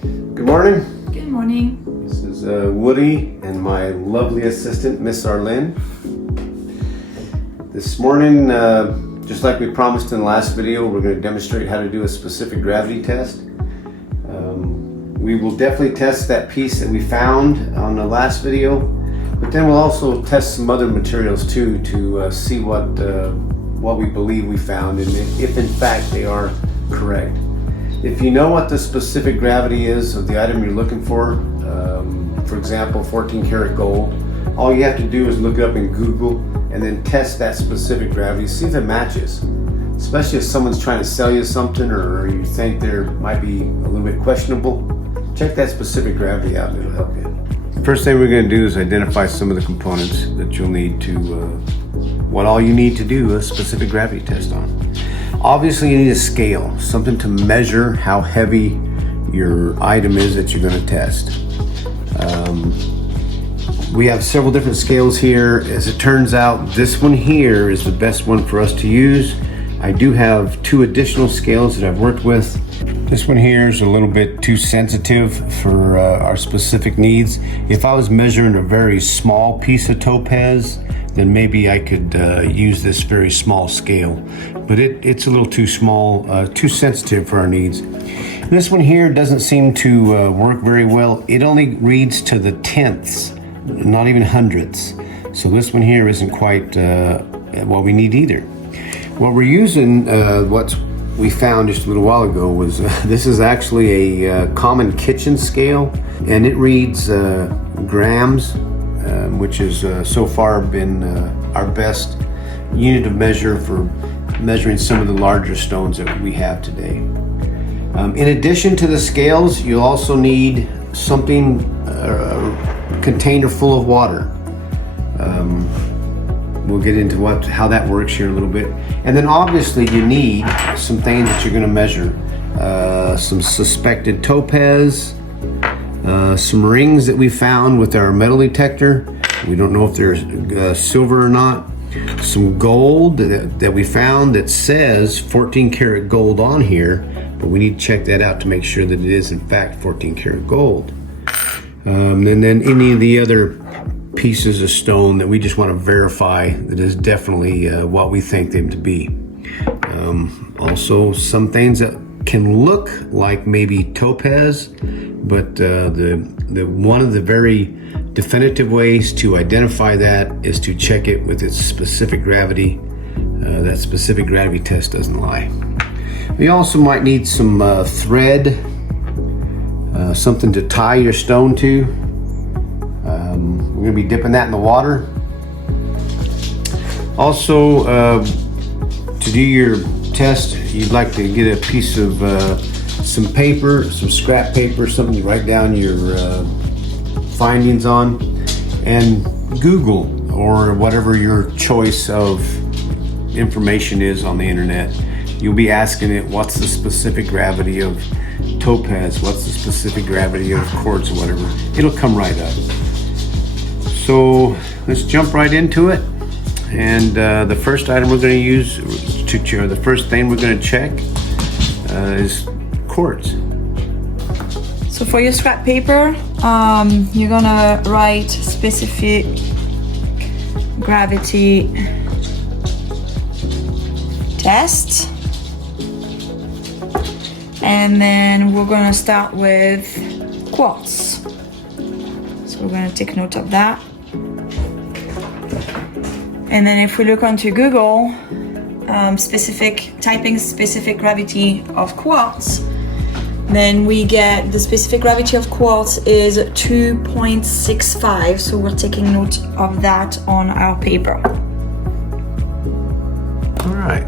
Good morning. Good morning. This is Woody and my lovely assistant, Miss Arlene. This morning, just like we promised in the last video, we're going to demonstrate how to do a specific gravity test. We will definitely test that piece that we found on the last video, but then we'll also test some other materials too to see what we believe we found and if in fact they are correct. If you know what the specific gravity is of the item you're looking for example 14 karat gold, all you have to do is look it up in Google and then test that specific gravity, see if it matches. Especially if someone's trying to sell you something or you think there might be a little bit questionable, check that specific gravity out and it'll help you. First thing we're going to do is identify some of the components that you'll need to, what all you need to do a specific gravity test on. Obviously you need a scale, something to measure how heavy your item is that you're going to test. We have several different scales here. As it turns out, this one here is the best one for us to use. I do have two additional scales that I've worked with. This one here is a little bit too sensitive for our specific needs. If I was measuring a very small piece of topaz, then maybe I could use this very small scale. But it's a little too small, too sensitive for our needs. This one here doesn't seem to work very well. It only reads to the tenths, not even hundredths. So this one here isn't quite what we need either. What we're using, what we found just a little while ago was, this is actually a common kitchen scale, and it reads grams, which has so far been our best unit of measure for measuring some of the larger stones that we have today. In addition to the scales, you'll also need something, a container full of water. We'll get into how that works here in a little bit. And then obviously you need some things that you're going to measure. Some suspected topaz, some rings that we found with our metal detector. We don't know if they're silver or not. Some gold that we found that says 14 karat gold on here, but we need to check that out to make sure that it is in fact 14 karat gold. And then any of the other pieces of stone that we just want to verify that is definitely what we think them to be. Also some things that can look like maybe topaz, but one of the very definitive ways to identify that is to check it with its specific gravity. That specific gravity test doesn't lie. We also might need some thread, something to tie your stone to. We're going to be dipping that in the water. Also, to do your test, you'd like to get a piece of some paper, some scrap paper, something to write down your findings on, and Google or whatever your choice of information is on the internet. You'll be asking it, what's the specific gravity of topaz? What's the specific gravity of quartz or whatever? It'll come right up. So let's jump right into it. And the first item we're going to use, the first thing we're going to check is quartz. So for your scrap paper, you're gonna write specific gravity test. And then we're gonna start with quartz. So we're gonna take note of that. And then if we look onto Google, typing specific gravity of quartz, then we get the specific gravity of quartz is 2.65. So we're taking note of that on our paper. All right.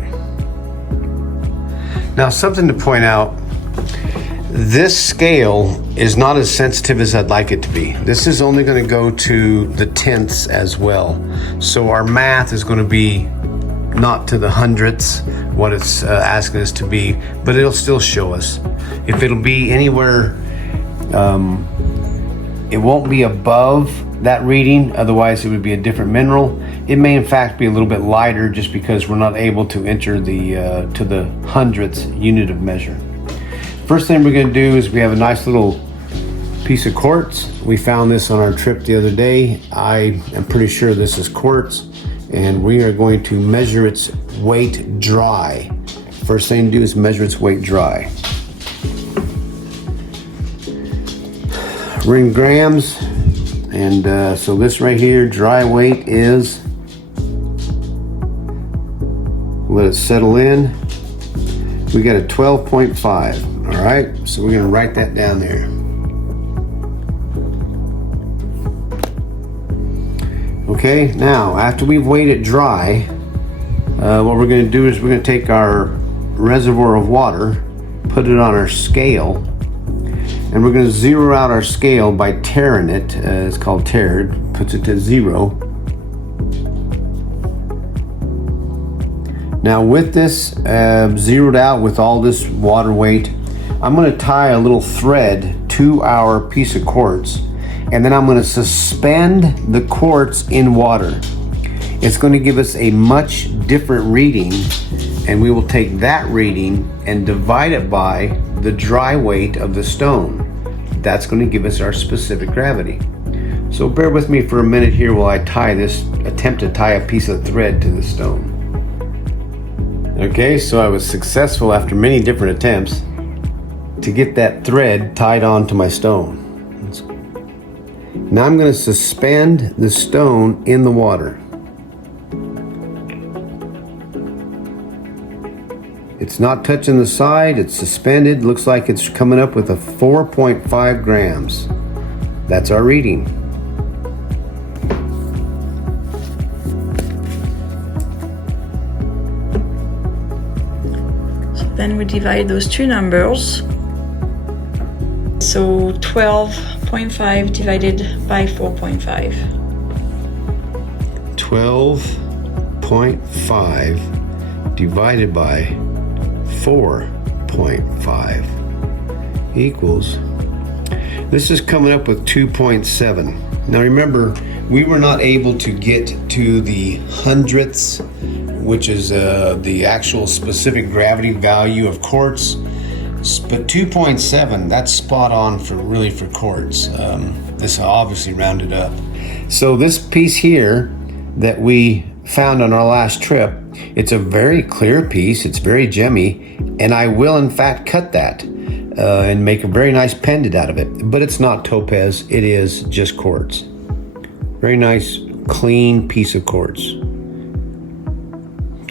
Now something to point out, this scale is not as sensitive as I'd like it to be. This is only going to go to the tenths as well. So our math is going to be not to the hundredths, what it's asking us to be, but it'll still show us. If it'll be anywhere, it won't be above that reading, otherwise it would be a different mineral. It may in fact be a little bit lighter just because we're not able to enter the to the hundredths unit of measure. first thing we're going to do is we have a nice little piece of quartz. We found this on our trip the other day. I am pretty sure this is quartz, and we are going to measure its weight dry. First thing to do is measure its weight dry. We're in grams, and so this right here, dry weight is, let it settle in. We got a 12.5. All right, so we're gonna write that down there. Okay, now after we've weighed it dry, what we're gonna do is we're gonna take our reservoir of water, put it on our scale, and we're going to zero out our scale by tearing it. It's called tear. Puts it to 0. Now with this zeroed out with all this water weight, I'm going to tie a little thread to our piece of quartz, and then I'm going to suspend the quartz in water. It's going to give us a much different reading, and we will take that reading and divide it by the dry weight of the stone. That's going to give us our specific gravity. So bear with me for a minute here while I attempt to tie a piece of thread to the stone. Okay, so I was successful after many different attempts to get that thread tied onto my stone. Now I'm going to suspend the stone in the water. It's not touching the side, it's suspended. Looks like it's coming up with a 4.5 grams. That's our reading. So then we divide those two numbers. So 12.5 divided by 4.5. 12.5 divided by 4.5 equals, this is coming up with 2.7. Now remember, we were not able to get to the hundredths, which is the actual specific gravity value of quartz, but 2.7, that's spot on for quartz. This obviously rounded up. So this piece here that we found on our last trip, it's a very clear piece, it's very gemmy, and I will in fact cut that and make a very nice pendant out of it. But it's not topaz, it is just quartz. Very nice, clean piece of quartz.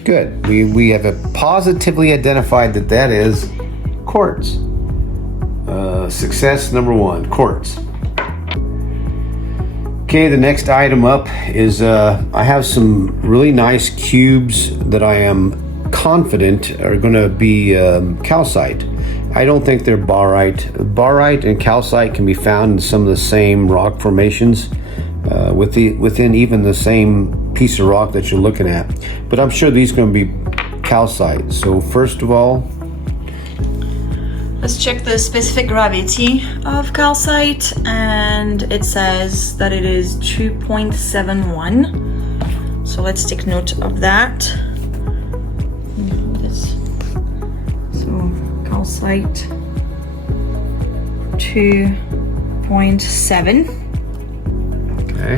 Good, we have positively identified that is quartz. Success number 1, quartz. Okay, the next item up is I have some really nice cubes that I am confident are going to be calcite. I don't think they're barite. Barite and calcite can be found in some of the same rock formations within even the same piece of rock that you're looking at. But I'm sure these are going to be calcite. So first of all, let's check the specific gravity of calcite, and it says that it is 2.71. So let's take note of that. So calcite 2.7. Okay.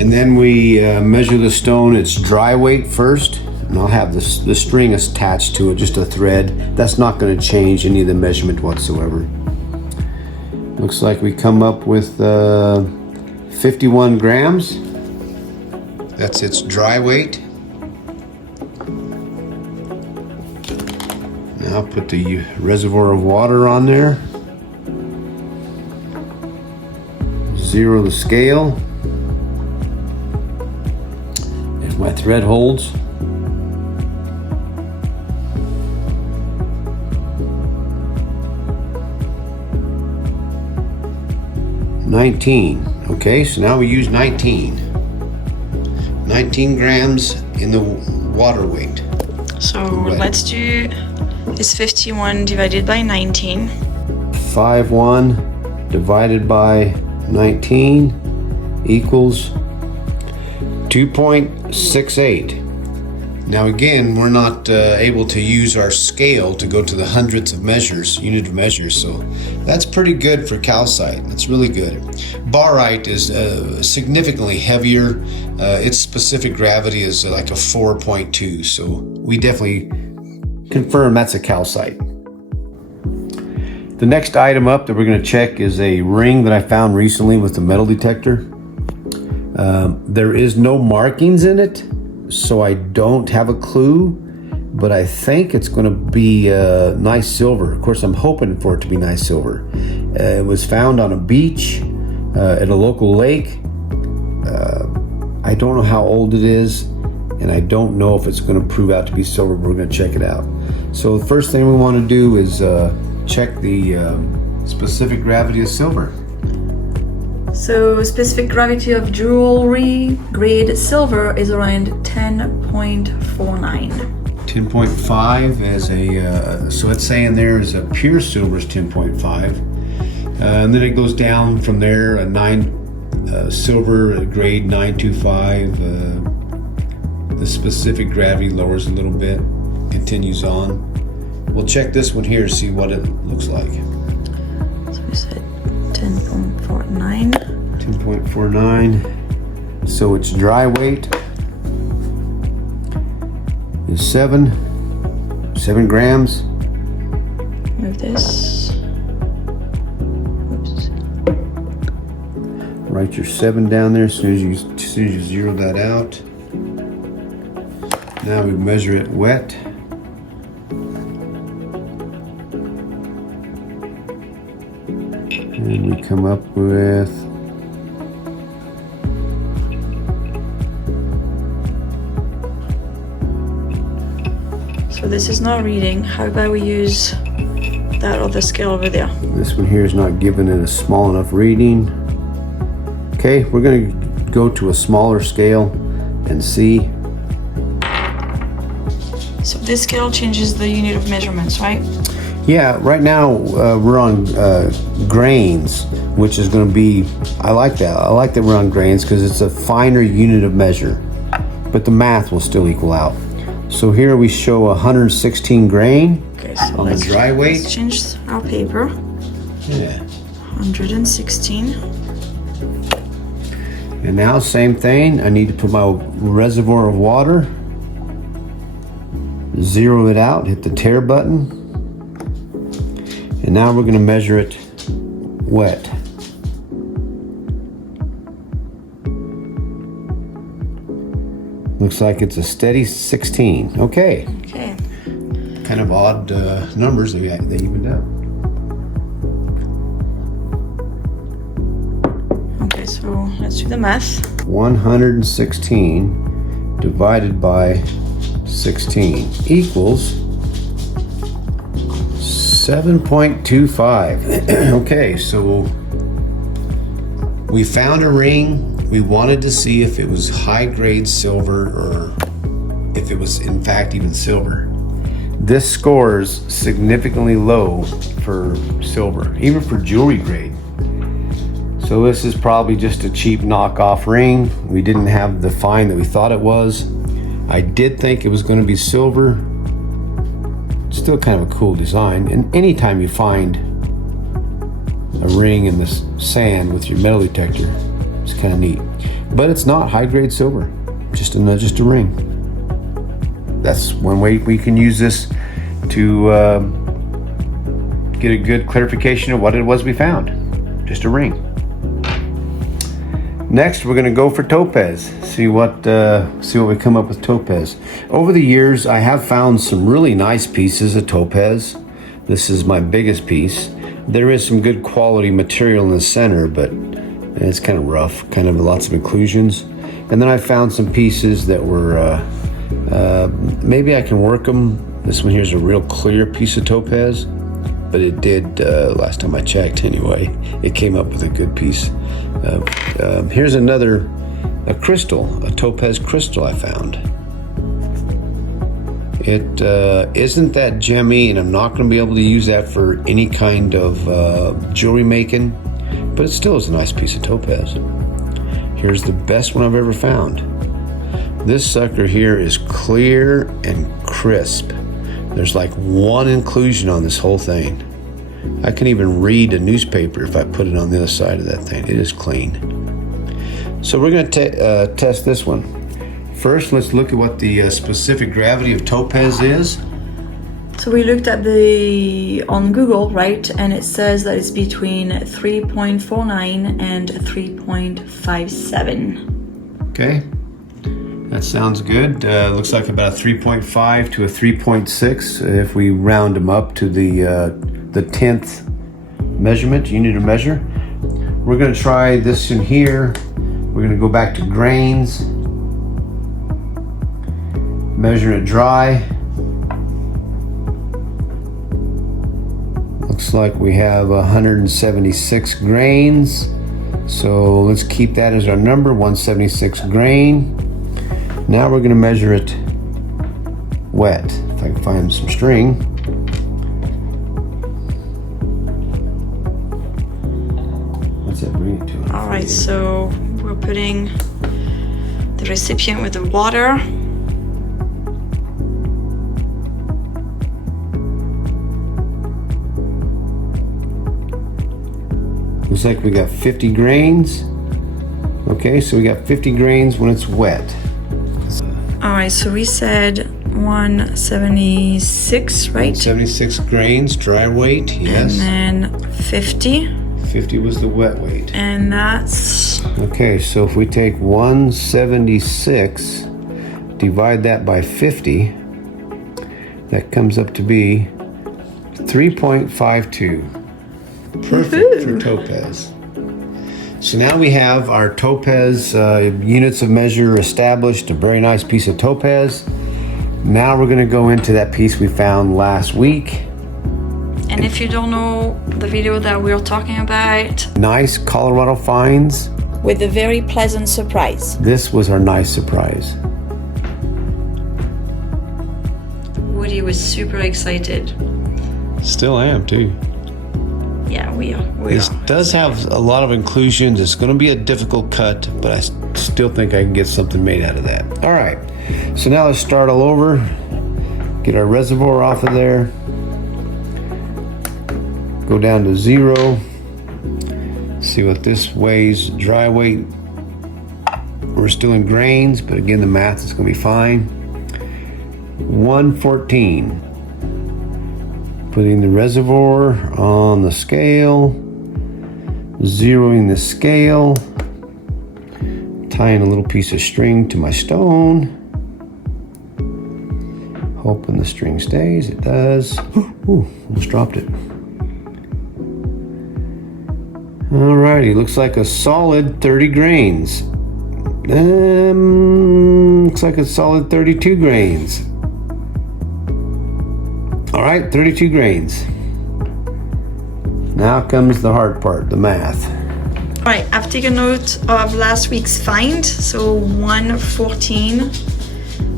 And then we measure the stone, its dry weight first. And I'll have the string attached to it, just a thread. That's not going to change any of the measurement whatsoever. Looks like we come up with 51 grams. That's its dry weight. Now put the reservoir of water on there. Zero the scale. If my thread holds. Okay, so now we use 19 grams in the water weight. So let's do is 51 divided by 19. 51 divided by 19 equals 2.68. Now again, we're not able to use our scale to go to the hundreds of measures, unit of measures, so that's pretty good for calcite. That's really good. Barite is significantly heavier. Its specific gravity is like a 4.2, so we definitely confirm that's a calcite. The next item up that we're going to check is a ring that I found recently with the metal detector. There is no markings in it, so I don't have a clue, but I think it's going to be nice silver. Of course, I'm hoping for it to be nice silver. It was found on a beach at a local lake. I don't know how old it is, and I don't know if it's going to prove out to be silver, but we're going to check it out. So the first thing we want to do is check the specific gravity of silver. So specific gravity of jewelry grade silver is around 10.49. 10.5 as a, so it's saying there is a pure silver is 10.5. And then it goes down from there, a 9 silver grade 925. The specific gravity lowers a little bit, continues on. We'll check this one here, see what it looks like. So we said 10.49. 10.49. So its dry weight is 7 grams. Move this. Oops. Write your 7 down there as soon as you zero that out. Now we measure it wet. And we come up with So this is not reading. How about we use that other scale over there? this one here is not giving it a small enough reading. Okay, we're going to go to a smaller scale and see. So this scale changes the unit of measurements, right? Yeah, right now we're on grains, which is going to be, I like that. I like that we're on grains because it's a finer unit of measure, but the math will still equal out. So here we show 116 grain Okay, so on the dry weight. let's change our paper. Yeah. 116. And now same thing, I need to put my reservoir of water, zero it out, hit the tare button. And now we're going to measure it wet. Looks like it's a steady 16. Okay. Okay. Kind of odd numbers they evened out. Okay, so let's do the math. 116 divided by 16 equals 7.25. Okay, so we found a ring. We wanted to see if it was high grade silver or if it was in fact even silver. This scores significantly low for silver, even for jewelry grade. So this is probably just a cheap knockoff ring. We didn't have the find that we thought it was. I did think it was going to be silver. Still kind of a cool design, and anytime you find a ring in the sand with your metal detector, it's kind of neat. But it's not high grade silver, just a ring. That's one way we can use this to get a good clarification of what it was we found. Just a ring. Next, we're going to go for topaz. See what we come up with topaz. Over the years, I have found some really nice pieces of topaz. This is my biggest piece. There is some good quality material in the center, but it's kind of rough, kind of lots of inclusions. And then I found some pieces that were, maybe I can work them. This one here is a real clear piece of topaz, but it did, last time I checked anyway, it came up with a good piece. Here's another, a topaz crystal I found. It isn't that gemmy, and I'm not going to be able to use that for any kind of jewelry making, but it still is a nice piece of topaz. Here's the best one I've ever found. This sucker here is clear and crisp. There's like one inclusion on this whole thing. I can even read a newspaper if I put it on the other side of that thing. It is clean. So we're going to test this one. First, let's look at what the specific gravity of Topaz is. So we looked at on Google, right? And it says that it's between 3.49 and 3.57. Okay, that sounds good. Looks like about a 3.5 to a 3.6 if we round them up to the 10th measurement, unit of measure. We're going to try this in here. We're going to go back to grains, measure it dry. Looks like we have 176 grains. So let's keep that as our number, 176 grain. Now we're going to measure it wet. If I can find some string. What's that bring it to? All right, so we're putting the recipient with the water. Looks like we got 50 grains. Okay, so we got 50 grains when it's wet. All right, so we said 176, right? 76 grains, dry weight, yes. And then 50. 50 was the wet weight. And that's... Okay, so if we take 176, divide that by 50, that comes up to be 3.52. Perfect for Topaz. So now we have our Topaz units of measure established, a very nice piece of Topaz. Now we're going to go into that piece we found last week. And if you don't know the video that we're talking about, Nice Colorado finds. with a very pleasant surprise. This was our nice surprise. Woody was super excited. Still am too. Yeah, we are. This does have a lot of inclusions. It's going to be a difficult cut, but I still think I can get something made out of that. All right, so now let's start all over. Get our reservoir off of there. Go down to 0. See what this weighs. Dry weight. We're still in grains, but again, the math is going to be fine. 114. Putting the reservoir on the scale, zeroing the scale, tying a little piece of string to my stone, hoping the string stays. It does. Ooh, almost dropped it. Alrighty, looks like a solid 30 grains. Looks like a solid 32 grains. All right, 32 grains. Now comes the hard part, the math. All right, I've taken note of last week's find, so 114,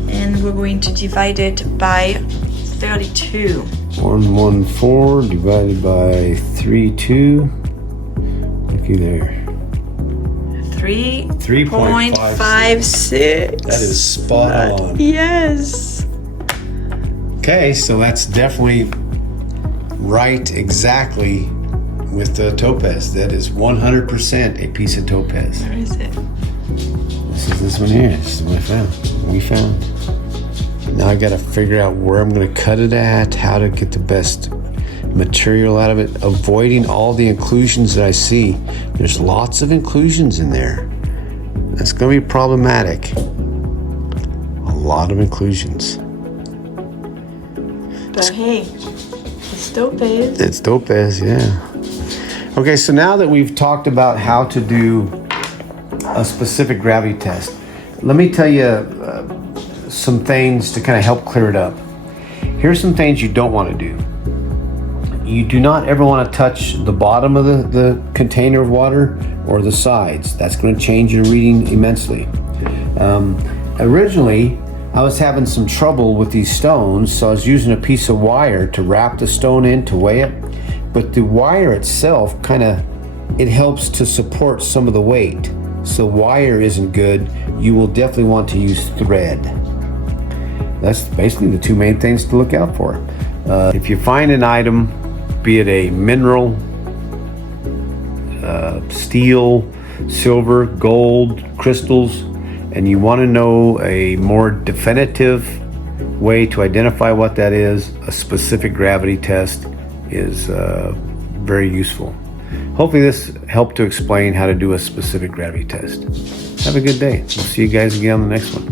and we're going to divide it by 32. 114 divided by 32. Looky there. 3.56. That is spot on. Yes. Okay, so that's definitely right exactly with the Topaz. That is 100% a piece of Topaz. Where is it? This is this one here. This is what I found. We found. Now I got to figure out where I'm going to cut it at, how to get the best material out of it, avoiding all the inclusions that I see. There's lots of inclusions in there. That's going to be problematic. A lot of inclusions. But hey, it's Topaz. It's Topaz, yeah. Okay, so now that we've talked about how to do a specific gravity test, let me tell you some things to kind of help clear it up. Here's some things you don't want to do. You do not ever want to touch the bottom of the container of water or the sides. That's going to change your reading immensely. Originally, I was having some trouble with these stones, so I was using a piece of wire to wrap the stone in to weigh it. But the wire itself it helps to support some of the weight. so wire isn't good, you will definitely want to use thread. That's basically the two main things to look out for. If you find an item, be it a mineral, steel, silver, gold, crystals, and you want to know a more definitive way to identify what that is, a specific gravity test is very useful. Hopefully this helped to explain how to do a specific gravity test. Have a good day. We'll see you guys again on the next one.